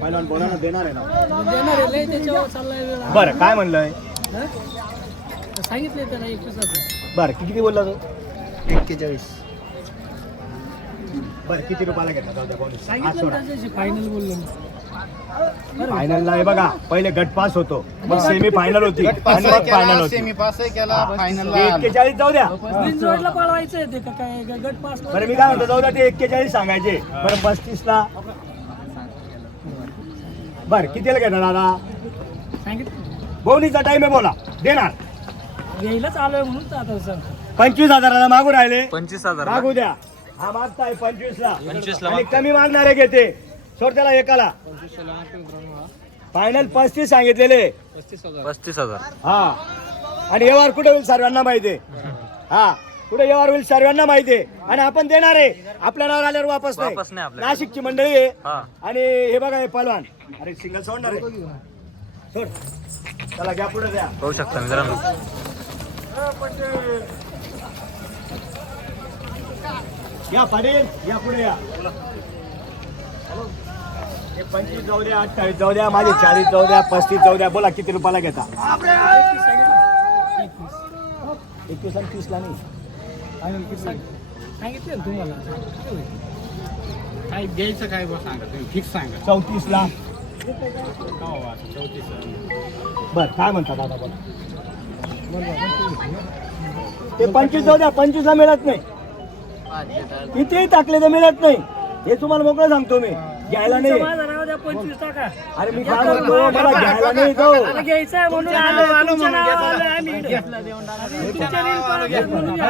देणार आहे आहे, लय त्याच्यावर चाललाय वेळ. बरं काय म्हणलंय? हं? सांगितलंय त्याला एकवीस हजार बरं किती किती बोलला तो? एक्केचाळीस. बरं किती रुपयाला घेतला जाऊ द्या बोनस. हात सांगितलं सोडा. ना त्याच्याशी फायनल बोललो मी. बरं. फायनलला हे बघा पहिले गट पास होतो. मग सेमी फायनल होती. आणि मग फायनल होती. सेमी पास केला फायनल एक्केचाळीस जाऊ द्या. पळवायचं आहे ते का काय ग- गट पास बरं मी काय म्हणतो जाऊ द्या ते एक्केचाळीस सांगायचे. बरं पस्तीस ला बरं कितीला घेणार दादा? सांगितलं. बोनीचा टाइम आहे बोला. देणार. घ्यायलाच आलोय म्हणून तर आता सांग. पंचवीस हजाराला मागू राहिले. पंचवीस हजार मागू द्या. हा मागताय पंचवीस ला 25 ला आणि कमी मागणारे घेते. सोड त्याला एकाला. फायनल पस्तीस सांगितलेले. पस्तीस हजार. हा. आणि व्यवहार कुठे होईल सर्वांना माहिती आहे. हा. कुठे व्यवहार होईल सर्वांना माहिती आहे. आणि आपण देणार आहे. आपल्या नावावर आल्यावर वापस वापस नाही. नाशिकची मंडळी आहे. हा. आणि हे बघा हे पलवान अरे सिंगल सोडणार आहे. सोड. चला घ्या पुढे द्या पाहू शकता मित्रांनो. या पाटील. या पुढे या. हे पंचवीस जाऊ द्या अठ्ठावीस जाऊ द्या माझे चाळीस जाऊ द्या पस्तीस जाऊ द्या. बोला किती रुपयाला घेता? एकवीस आणि तीसला नाही. फायनल किती सांगितलं ना तुम्हाला. किती होईल? काय द्यायचं काय बघ सांगा तुम्ही. फिक्स सांगा. चौतीस ला. बर काय म्हणता दादा बोला. ते पंचवीस जाऊ द्या पंचवीस ला मिळत नाही. कितीही टाकले तर मिळत नाही. हे तुम्हाला मोकळं सांगतो मी. घ्यायला नाही पंचवीस टाका. अरे मी काय म्हणतो मला घ्यायला नाही घ्यायचं आहे म्हणून आलो तुमच्या नावावर आलोय आम्ही इकडे. आणि तुमच्या रील पाहत आहेत म्हणून.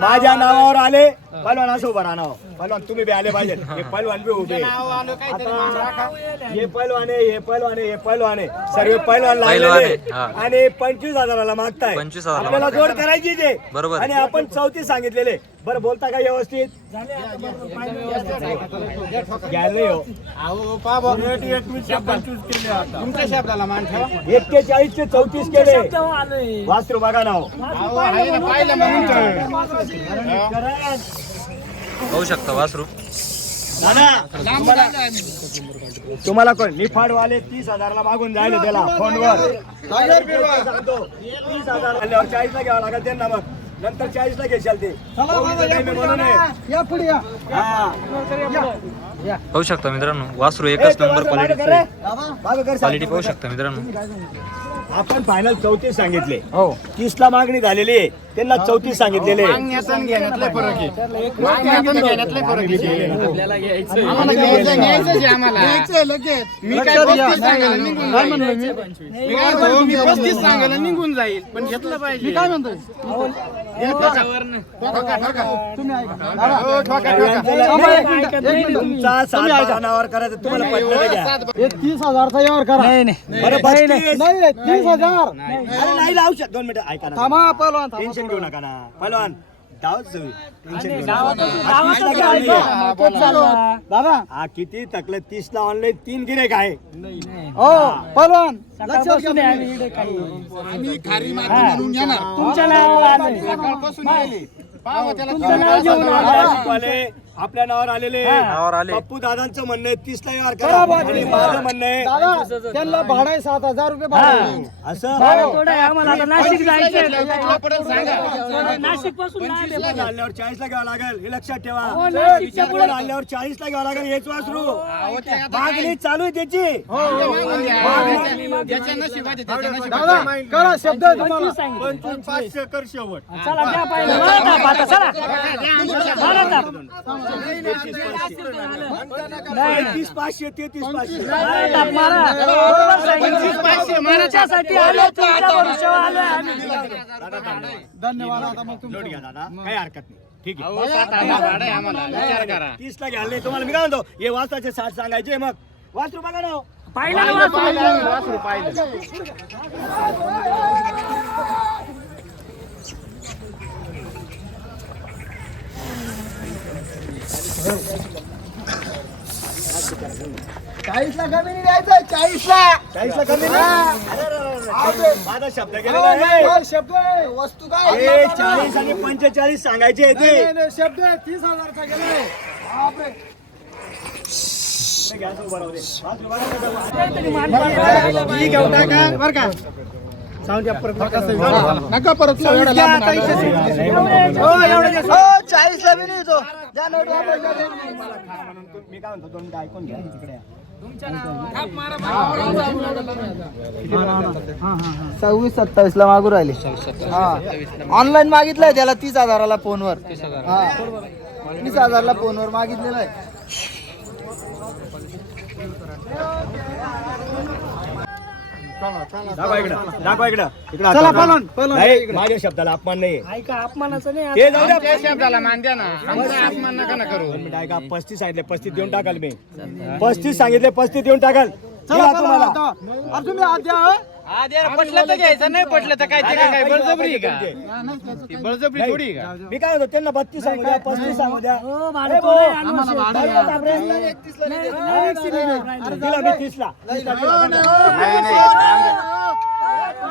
माझ्या नावावर आले. पलवान असं उभा राहणार. पलवान तुम्ही बी आले पाहिजे हे. पलवान बी उभे. आता हे पलवान आहे हे पलवान आहे हे पलवान आहे. सर्व आहे, हा. आणि पंचवीस हजाराला मागताय. 25,000 ला आपल्याला जोड करायची ते. बरोबर. आणि आपण चौतीस सांगितलेले. बरं बोलता का व्यवस्थित? नाही हो. अहो पाबा तुमच्या शब्दाला मान ठेवा. एक्केचाळीस ते चौतीस केले. वासरू बघा ना पाहिलं म्हणून. तर. पाहू शकता वासरू. तुम्हाला कोण? निफाडवाले तीस हजारला मागून जायले त्याला फोनवर तीस हजार आल्यावर चाळीसला घ्यावं लागेल त्यांना मग. नंतर चाळीसला घेशाल ते. हा. पाहू शकता मित्रांनो वासरू एकच नंबर. क्वालिटी पाहू. शकता मित्रांनो. आपण फायनल चौतीस सांगितले. हो. तीस ला मागणी झालेली आहे. त्यांना चौतीस सांगितलेले मागण्याचा आणि घेण्यातला फरक आहे. मागण्याचा आणि घेण्यातला फरक आहे. आम्हाला घ्यायचं घ्यायचंच आहे आम्हाला. मी काय पस्तीस सांगायला निघून जाईल. मी काय म्हणतो, मी पस्तीस सांगायला निघून जाईल पण घेतलं पाहिजे. काय म्हणतोय? तुमचा सात बारावर करायचं तुम्हाला पटलं तीस हजारचा व्यवहार करा. नाही नाही. बरं पस्तीस. नाही. तीस हजार. अरे नाही लावू शकत दोन मिनिटं ऐका ना. थांबा पहलवान टेन्शन घेऊ नका ना. पहलवान डावच जाऊ. टेन्शन घेऊ नका. दादा हा किती तकलं तीस ला ऑनलाईन तीन गिरेक आहे. हो पहलवान लक्षात घ्या सकाळपासून आहे आम्ही इकडे काही. आम्ही खारी माती म्हणून घेणार. तुमच्या नावावर आलोय. सकाळपासून गेली. पाहा त्याला तुमचं नाव घेऊन आलोय. आपल्या नावावर आलेले नावावर आले. पप्पू दादांचं म्हणणं आहे तीस ला व्यवहार करा आणि माझं म्हणणं आहे. दादा त्यांना भाडं आहे सात हजार रुपये भाडं. आहे. असं बरं, थोडं आहे आम्हाला. आता नाशिक जायचंय. नाशिकपासून पंचवीस ला आणल्यावर चाळीस ला घ्यावं लागेल. हे लक्षात ठेवा. हो, नाशिकच्या वीसला पुढे- आणल्यावर चाळीस ला घ्यावं लागेल. हेच वासरू. मागणी चालू आहे त्याची. दादा करा शब्द आहे. तुम्हाला. पाचशे कर शेवट चला द्या पाहिजे. चला तीस पाचशे तेहतीस पाचशे. आम्ही. धन्यवाद आता मग तुम्ही दादा. काही हरकत नाही. ठीक आहे. अहो, सात हजार भाडं आहे आम्हाला. विचार करा. तीस ला घ्यायला. तुम्हाला मी काय म्हणतो हे वासाचे साठ सांगायचे मग. वासरू बघा ना हो. पाहिलं? वासरू पाहिलं. चाळीस ला कमी नाही द्यायचं चाळीस ला चाळीस ला कमी. माझा शब्द गेलेला आहे. शब्द आहे, वस्तू काय हे चाळीस आणि पंचेचाळीस सांगायचे ते शब्द आहे, तीस हजारचा. ही घेऊन टाका बरं का. नका परत तू- मी काय म्हणतो दोन मिनिटं ऐकून घ्या तिकडे? या. सव्वीस सत्तावीस ला मागू राहिले ऑनलाईन मागितलंय त्याला तीस हजाराला फोनवर. हा. तीस हजारला फोनवर मागितलेलं आहे. दाखवा इकडं. दाखवा इकडं. इकडं चला, हात दाखवा. पळून, पळून. नाही, माझ्या शब्दाला अपमान नाही ऐका अपमानाचं नाही ते जाऊ द्या. आमच्या शब्दाला मान द्या ना. आमचा अपमान नका ना करू. दोन मिनिटं ऐका पस्तीस सांगितले पस्तीस देऊन टाकाल मी. पस्तीस सांगितले पस्तीस देऊन टाकाल. चला दिला तुम्हाला. तुम्हाला तुम्ही? पटलं तर घ्यायचं नाही पटलं तर काय काय काय बळजबरी आहे का? तुमचे? ती बळजबरी थोडी आहे का मी काय म्हणतो त्यांना बत्तीस सांगू द्या पस्तीस सांगू द्या हो, भाऊ, दिला मी तीसला. नाही.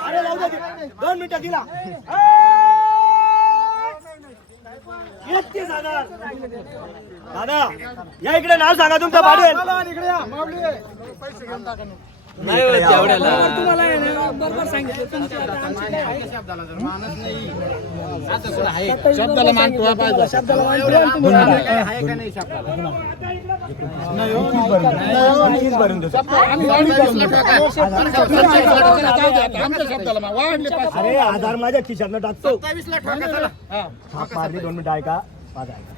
अरे जाऊ दे. दोन मिनिटं दिला एकतीस हजार दादा या इकडे नाव सांगा तुमचं भाडेल चला, इकडे या, माऊली. तुम्हाला आहे ना, बरोबर सांगितलं. तुमच्या आता आमची काय आहे? शब्दाला जर? मानच नाही. आता सुद्धा आहे. शब्दाला मान ठेवा पाहिजे शब्दाला मान ठेवा आणि तुम्ही आहे का नाही शब्दाला? तीस भरून देतो. आम्ही साडेतीसला टाका. सत्तावीसला जाऊ द्या. आमच्या शब्दाला मान वाढले पाचशे. अरे आधार माझ्या खिशातनं टाकतो. हा. दोन मिनिटं ऐका. माझा ऐका.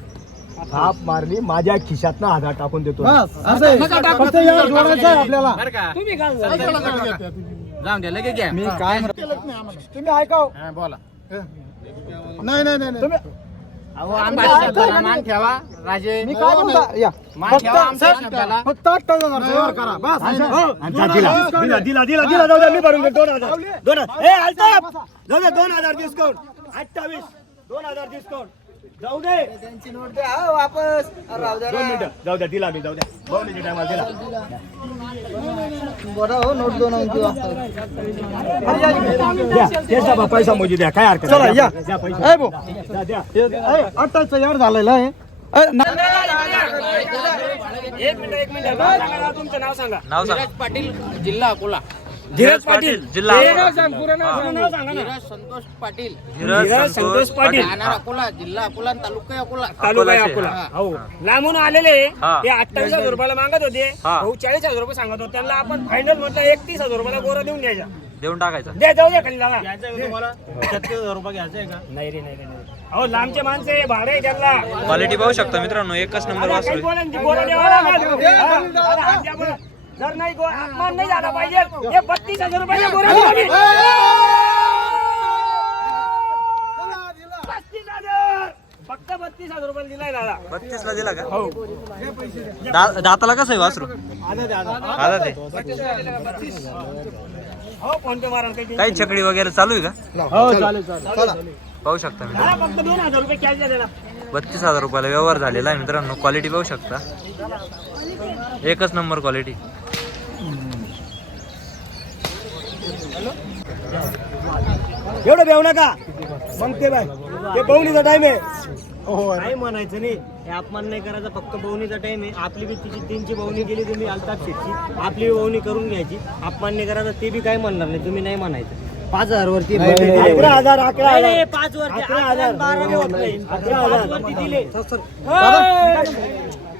थाप मारली माझ्या खिशातनं आधार टाकून देतो. असं आहे. फक्त या जोडायचं आहे आपल्याला. तुम्ही काय जाऊन द्या लगेच घ्या. मी काय तुम्ही ऐकाव. हा, बोला. नाही नाही नाही तुम्ही अहो आमच्या शब्दाला मान ठेवा राजे. मी काय बोलता या. मान ठेवा आमच्या शब्दाला फक्त अठ्ठावीस हजार व्यवहार करा. बस. दिला. दिला दिला दिला दिला. जाऊ द्या मी भरून देतो दोन हजार. दोन हजार. ए अल्ताफ! जाऊ दे दोन हजार डिस्काउंट अठ्ठावीस. दोन हजार डिस्काउंट जाऊ दे. त्यांची नोट द्या हा, वापस. अरे राहू द्या दोन ना. मिनिटं. जाऊ द्या दिला मी जाऊ द्या. बहुनीच्या टायमाला दिला. बरं हो नोट दोन अंकी वापस. द्या तेच दाबा, पैसा मोजी द्या काय हरकत चला, नाही. या. द्या पैसे. ए भाऊ. द्या, द्या. अठ्ठावीस यार झालेलं आहे. ए, ना- एक मिनिट एक मिनिट. नाव सांगा तुमचं नाव सांगा. नाव सांगा. पाटील जिल्हा अकोला. धीरज पाटील जिल्हा अकोला. धीरज संतोष पाटील. धीरज संतोष पाटील. राहणार अकोला जिल्हा अकोला आणि तालुका अकोला. तालुका आहे. अकोला. हो. लांबून आलेले हा. ते अठ्ठावीस हजार रुपयाला मागत होते. हा. भाऊ चाळीस हजार रुपये सांगत होते. त्यांना आपण फायनल म्हटलं एकतीस हजार रुपयाला गोरा देऊन द्यायचा. देऊन टाकायचा. द्या जाऊ द्या खाली लावा. नाही रे नाही रे नाही अहो लांबचे माणसं आहे, भाडं आहे त्यांना. क्वालिटी पाहू शकता मित्रांनो एकच नंबर वासरू आहे. बोला. हा. जर नाही गो- अपमान नाही झाला पाहिजे हे बत्तीस हजार. पस्तीस फक्त बत्तीस हजार रुपयाला दिलाय दादा. बत्तीस ला दिला का? हो दा- दाताला कसं आहे वासरू? ते. हो फोन पे मारा काही काही छकडी वगैरे चालू आहे का? हो चालेल. पाहू शकता मित्रांनो. दादा फक्त दोन हजार रुपये कॅश द्या त्याला. बत्तीस हजार रुपयाला व्यवहार झालेला आहे मित्रांनो. क्वालिटी पाहू शकता. एकच नंबर क्वालिटी एवढं बेव नका. मग ते बाय. ते बहुणीचा टाइम आहे. काय म्हणायचं नाही. हे अपमान नाही करायचा फक्त बवणीचा टाइम आहे. आपली बी तिची तीनची बवणी केली तुम्ही अल्ताफ शेटची आपली बवणी करून घ्यायची. अपमान नाही करायचा ते बी काय म्हणणार नाही. तुम्ही नाही म्हणायचं. पाच हजार वरती अकरा हजार अकरा हजार पाच वरती अकरा हजार. अकरा हजार. दिले.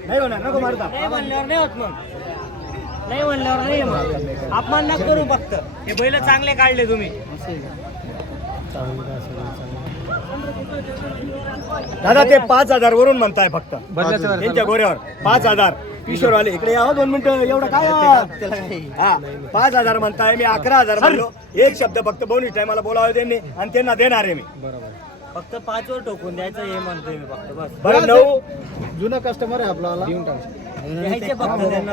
नाही होणार नको मारता नाही म्हणल्यावर नाही होत मग. नाही म्हणल्यावर नाही मग अपमान नका करू फक्त. हे बैल चांगले काढले तुम्ही. दादा ते पाच हजार वरून म्हणताय फक्त. त्यांच्या गोऱ्यावर. पाच हजार. किशोरवाले इकडे या हो दोन मिनिटं. एवढं काय? हा. पाच हजार म्हणताय मी अकरा हजार म्हणलो. एक शब्द फक्त बोनस टायमाला बोलावे त्यांनी आणि त्यांना देणार आहे मी. फक्त पाच वर टोकून द्यायचं हे म्हणतोय मी फक्त बस. बरं नऊ. जुना कस्टमर आहे आपला फक्त त्यांना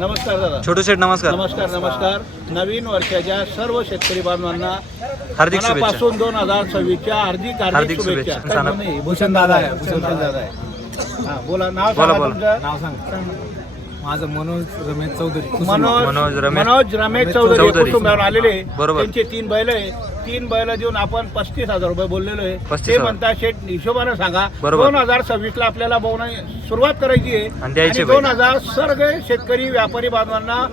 नमस्कार दादा. छोटू शेठ नमस्कार. नमस्कार नमस्कार. नवीन वर्षाच्या सर्व शेतकरी बांधवांना हार्दिक शुभेच्छा. मनापासून दोन हजार सव्वीसच्या हार्दिक हार्दिक हार्दिक शुभेच्छा. शुभेच्छा. सांगा. नाही, भूषण दादा आहे भूषण दादा आहे. हा बोला नाव बोला, सांगा बोला. तुमचं. नाव सांगा. माझं मनोज रमेश चौधरी मनोज मनोज रमेश मनोज रमेश चौधरी चौधरी. कुटुंबावर आलेले बरोबर. त्यांचे तीन बैल आहे तीन बैल देऊन आपण पस्तीस हजार रुपये बोललेलो आहे 35,000. ते म्हणता शेठ हिशोबाने सांगा बरोबर. दोन हजार सव्वीस ला आपल्याला बोवणं सुरुवात करायची आहे द्यायचे दोन बैल. हजार सगळे शेतकरी व्यापारी बांधवांना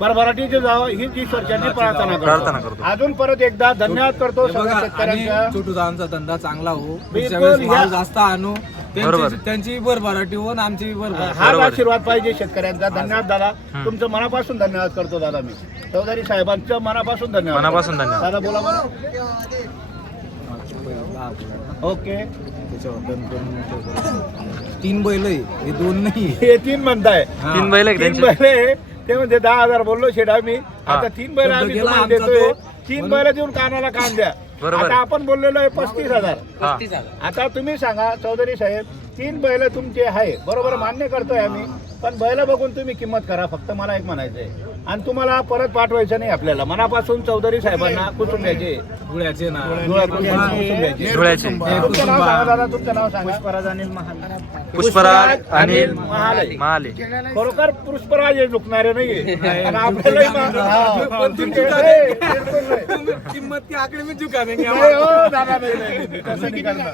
भरभराटीचे जावं ही जी चर्चांनी प्रार्थना प्रार्थना करतो करतो. अजून परत एकदा धन्यवाद करतो सगळ्या बघा आणि शेतकऱ्यांच्या छोटूचा धंदा चांगला हो पुढच्या बिलकुल, वेळेस माल या- जास्त आणू बरोबर. त्यांची त्यांची भरभराटी हो आणि आमची भरभराटी हाच बरोबर. आशीर्वाद पाहिजे शेतकऱ्यांचा धन्यवाद दादा तुमचं मनापासून धन्यवाद करतो दादा मी चौधरी साहेबांचं मनापासून धन्यवाद मनापासून धन्यवाद. दादा बोला बरं ओके तीन बैल आहे हे दोन नाही हे तीन म्हणताय तीन बैल आहे का तीन त्यांचे? बैल आहे. ते म्हणजे दहा हजार बोललो शेडा मी हा. आता तीन बैल शब्द आम्ही गेला तुम्हाला आमचा देतोय तो. तीन बैल देऊन कानाला कान द्या बरोबर. आता आपण बोललेलो आहे पस्तीस हजार. हा आता तुम्ही सांगा चौधरी साहेब तीन बैल तुमचे आहे. बरोबर मान्य करतोय आम्ही पण बैल बघून तुम्ही किंमत करा. फक्त मला एक म्हणायचंय. आणि तुम्हाला परत पाठवायचं नाही आपल्याला. मनापासून चौधरी साहेबांना कुठून द्यायचे गुळ्याचे ना. धुळ्याचे. तुमचं नाव सांगा दादा तुमचं नाव सांगा. पुष्पराज अनिल महाले. महाले. खरोखर पुष्पराज हे झुकणारे नाहीये. आणि आपल्यालाही मा- पण तुमचे- नाही, बिलकुल नाही. किंमत की आकडे मी चुका नाही. नाही, हो, दादा, नाही, नाही. तसं नाही करणार.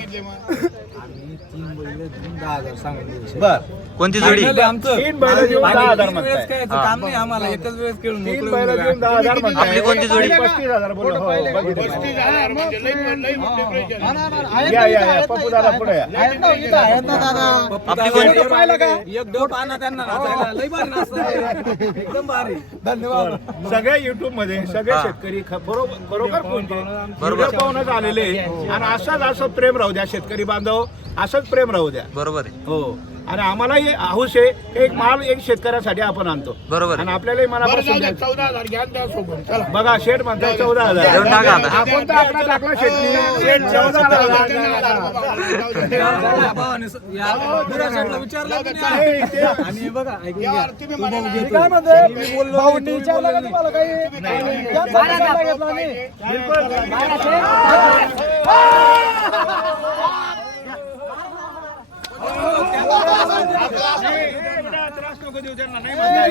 सांगितले बर. कोणती जोडी? Final आहे आमचं तीन बैल देऊन आणि दहा हजार तीन वेळेस म्हणताय. काय याचं काम नाही आम्हाला एकच वेळेस खेळून तीन मोकळे बैल होऊन देऊन दहा हजार म्हणताय. आपली कोणती जोडी? पस्तीस हजार बोललो. हो बघितलं. या या या. पप्पू दादा पुढे या. आहेत ना इथं आहेत ना दादा? आपली कोणती? एक डोप आणा त्यांना नाचायला. लई भारी नाचतात. एकदम भारी. धन्यवाद. सगळ्या युट्यूबमध्ये सगळे हा. शेतकरी ख- बरोबर बरोबर. व्हिडिओ पाहूनच आलेले. आणि असंच असं प्रेम राहू द्या शेतकरी बांधव. असंच प्रेम राहू द्या. बरोबर आहे. हो. आणि आम्हालाही हाऊस आहे एक माल एक शेतकऱ्यासाठी आपण आणतो. बरोबर. आणि आपल्यालाही मनापासून द्यायचं. बघा शेठ म्हणताय चौदा देऊन हजार टाका आता. आपण तर आपला टाकला शेठ चौदा हजार. विचारलं नाही? ते- हे घ्या. काय भाऊंनी का तुम्हाला काही नको देऊ त्यांना, नाही म्हणताय.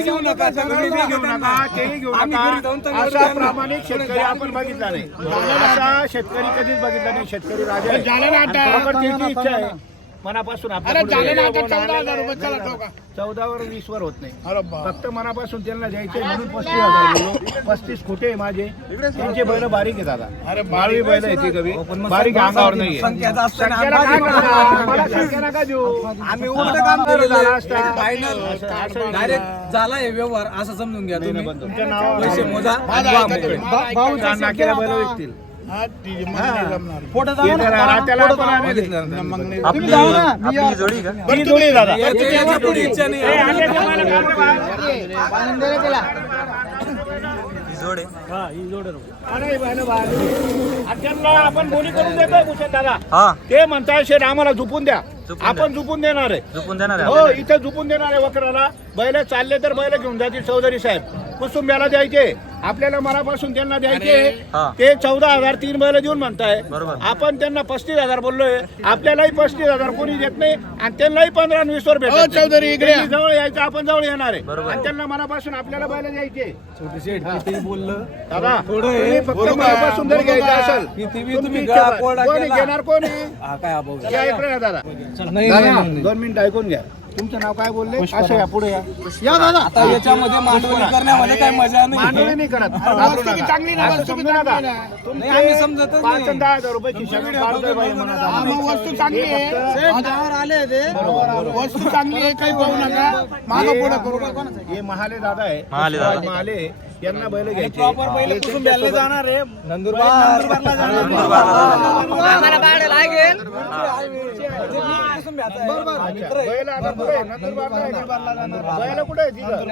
घेऊ नका, सगळं तेही घेऊ नका, तेही घेऊ आम्ही घरी जाऊन नका. चांगलं असा त्यांना- प्रामाणिक शेतकरी आपण बघितला नाही. असा शेतकरी कधीच बघितला नाही. शेतकरी राजा त्याची इच्छा आहे. मनापासून आपल्या पुढे चौदा वर वीस वर होत नाही. फक्त मनापासून त्यांना द्यायचे म्हणून पस्तीस हजार बोललो. पस्तीस खोटे आहे माझे. त्यांचे बैल बारीक आहे दादा. बाळवी बैल आहे ती कवी. बारीक आहे, अंगावर नाही काय करणार? मला देऊ. आम्ही उलट काम. फायनल असं- असं- डायरेक्ट झाला हे व्यवहार असं समजून घ्या तुम्ही. तुमच्या नावावर पैसे मोजा आणि. भाऊ नाकेला बैल विकतील. ते जाऊ ना फोटो जाऊ. जाऊ ना, मी दादा रे त्याला. अरे बहिण आपण बोली करून देतो भूषण दादा हा ते म्हणताय शेठ आम्हाला झुपून द्या झुपून आपण झुपून देणार आहे झोपून देणार आहे हो. इथे झुपून देणार आहे वक्राला बैल चालले तर बैल घेऊन जातील चौधरी साहेब कुसुंब्याला द्यायचे आपल्याला मनापासून त्यांना द्यायचे हा. ते चौदा हजार तीन बैल देऊन म्हणताय. बरोबर. आपण त्यांना पस्तीस हजार बोललोय. आपल्यालाही पस्तीस हजार कोणी देत नाही आणि त्यांनाही पंधरा आणि वीस वर भेटत चौधरी जवळ यायचं आपण जवळ येणार आहे. बरोबर. आणि त्यांना मनापासून आपल्याला बैल द्यायचे दादा हे- तुम्ही फक्त मनापासून जर घ्यायचं असेल तुम्ही कोणी. घेणार कोण? आहे हा काय अभाव या इकडे या दादा. दादा, दोन मिनिट ऐकून घ्या. तुमचं नाव काय बोलले? असं या पुढे या. या दादा. आता याच्यामध्ये मांडवणी करण्यामध्ये काय मजा नाही. नाही करत. तुमचे नाही, आम्ही समजतच पाच नाही. आणि दहा हजार रुपये खिशातून काढतोय बाई म्हणत आम्ही. वस्तू चांगली आहे. आले ते वस्तू चांगली आहे काही पाहू नका. मागं पुढं करू नका हे महाले दादा आहे. महाले दादा. महाले. यांना बैल घ्यायचे. प्रॉपर बैल हे कुठून जाणार आहे. नंदुरबार. आम्हाला लागेल. बैल आता कुठे आहे? नंदुरबारला आहे. का? बैल कुठे आहे? तिथं?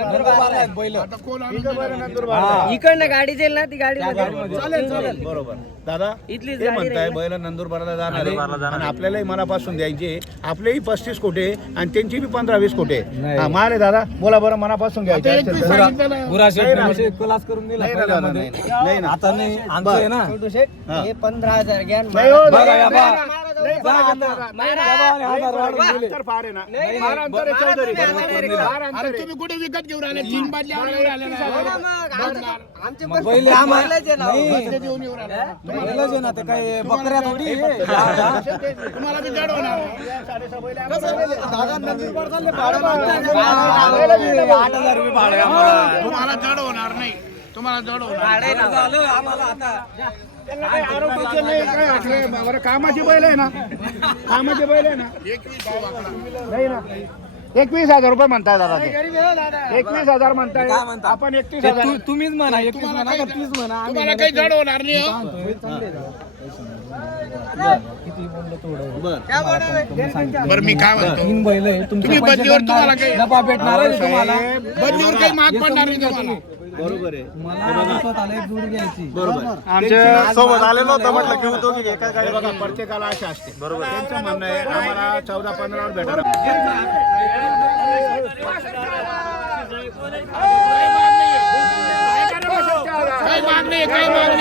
तिथं बैल. नंदुरबारला आहे. इकडनं गाडी जाईल ना ती गाडी चालेल चालेल. बरोबर. दादा ते म्हणताय बैल नंदुरबारला जाणार आहे जाणार आणि. आपल्यालाही मनापासून द्यायचे आपलेही पस्तीस कोटे आणि त्यांची बी पंधरा वीस कोटे हा, मारे दादा बोला बरं मनापासून घ्यायचे तर. शेठ क्लास करून दिला नाही ना दादा, पहिल्यामध्ये. नाही. नाही ना आता नाही आमचं आहे ना हा. पंधरा हजार घ्या नाही हो, बघा दादा, या बा. तुम्ही कुठे विकत घेऊन राहिले तीन आम्हाला काय बकऱ्या थोडी. तुम्हाला बी जड होणार. आठ हजार रुपये भाडे आम्हाला. तुम्हाला जड होणार नाही. तुम्हाला जड होणार त्यांना काही आरोग्याचे नाही काय असले बरं कामाची बैल आहे ना. कामाची बैल आहे ना. नाही ना. एकवीस हजार रुपये म्हणताय दादा ते. एकवीस हजार म्हणताय. आपण एकतीस हजार. तुम्हीच म्हणा एकवीस तुम्हाला म्हणा काही- का तीस म्हणा. तुम्हाला काही जड होणार नाही हो. बरं मी काय म्हणतो? तीन बैल आहे तुम्ही बदलीवर तुम्हाला काही नफा भेटणार आहे तुम्हाला. बदलीवर काही माग पडणार नाही तुम्हाला. मला स्वतःला एक जोडी घ्यायची आमच्यासोबत आले नव्हतं म्हटलं घेऊ दोघी एका गाडी बघा प्रत्येकाला आशा असते बरोबर त्यांचं म्हणणं आहे आम्हाला चौदा पंधरा काही काही नाही